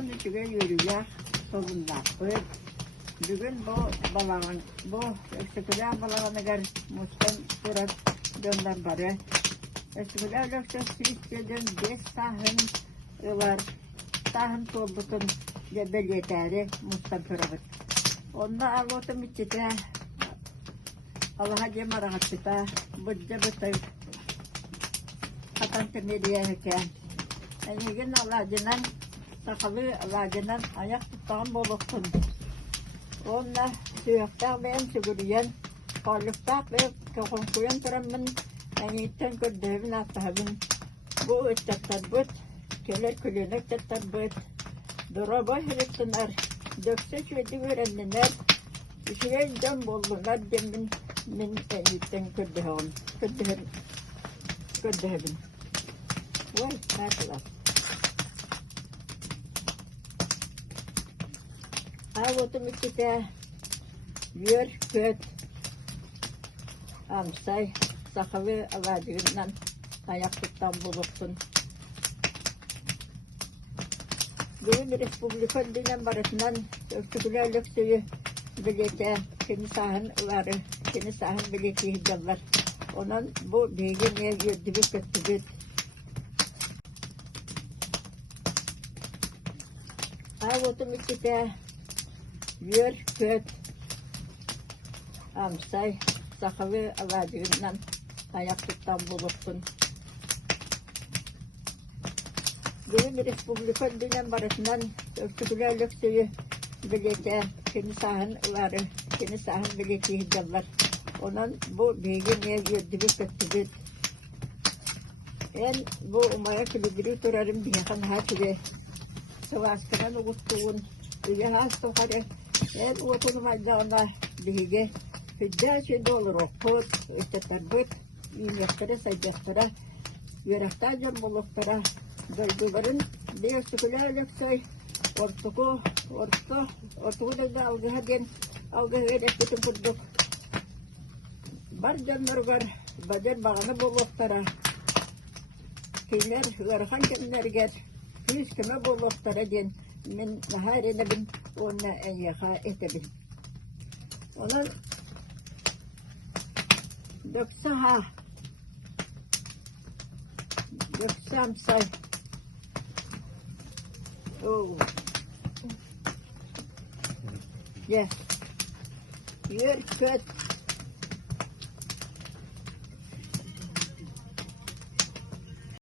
Son üçüge yürüyecek, solunlar. Bugün bu balağın, bu eksikler balağını gar mustan durak döndür barı. Eksikler lökse sürükleden 5 sahın var. Sahın toldukun belirteri mustan pırağıt. Onda ağlotum içite, Allah'a cemara haçıta, budca bıtay, katan temeliye heken. Enegin Allah'cından, sakalı Allah'cından ayak tutan boluktun. Onda suyakta ben siguriyen, karlıkta ve konkuyen turamın, enegitten kördevin atahabın. Bu ettattar büt, keler külünek tattar büt. Duraba hırıtsınlar, döksek ve düverenliler, işe can bollular demin min enegitten kördevin. Kördevin. Vay, nasıl? Ağlotum içite yör köt amsay sakalı alacığından ayaklıktan buluktun. Bugün Respublika dinen barısından öktükülerlik suyu bilete kimi sahın varı, kimi sahın bileti hiddeler. Onun bu bilgi neye yördüğü kötübüt. Ağlotum içite yör köt amsay sakalı alacığından ayaklıktan buluktun. Bugün Respublika dinen barısından öktükülerlik suyu bilete kimi sahın varı, kimi sahın bileti hiddeler. Onun bu bilgi neye yördüğü kötübüt. En bu umaya külübürü turarım diyakan hatire. Sıvaskınan uğuttuğun üye hastokarı. En uğutunu maddağına bilgi. Hüdda şeyde olur okut, üstetter büt, iyimektere sayacaklara, yürektacan buluklara, duyguların diye sükulerlik say, ortuku da algıha den, algıha edek bütün kurduk. Bar canlar var, bacan bağını buluklara, kimler, hırhan kimler ger, hiç kime buluklara den, min harine bin, ona en yaka etebin. Onun döksa döksam say. Oh. Yes. Yür köt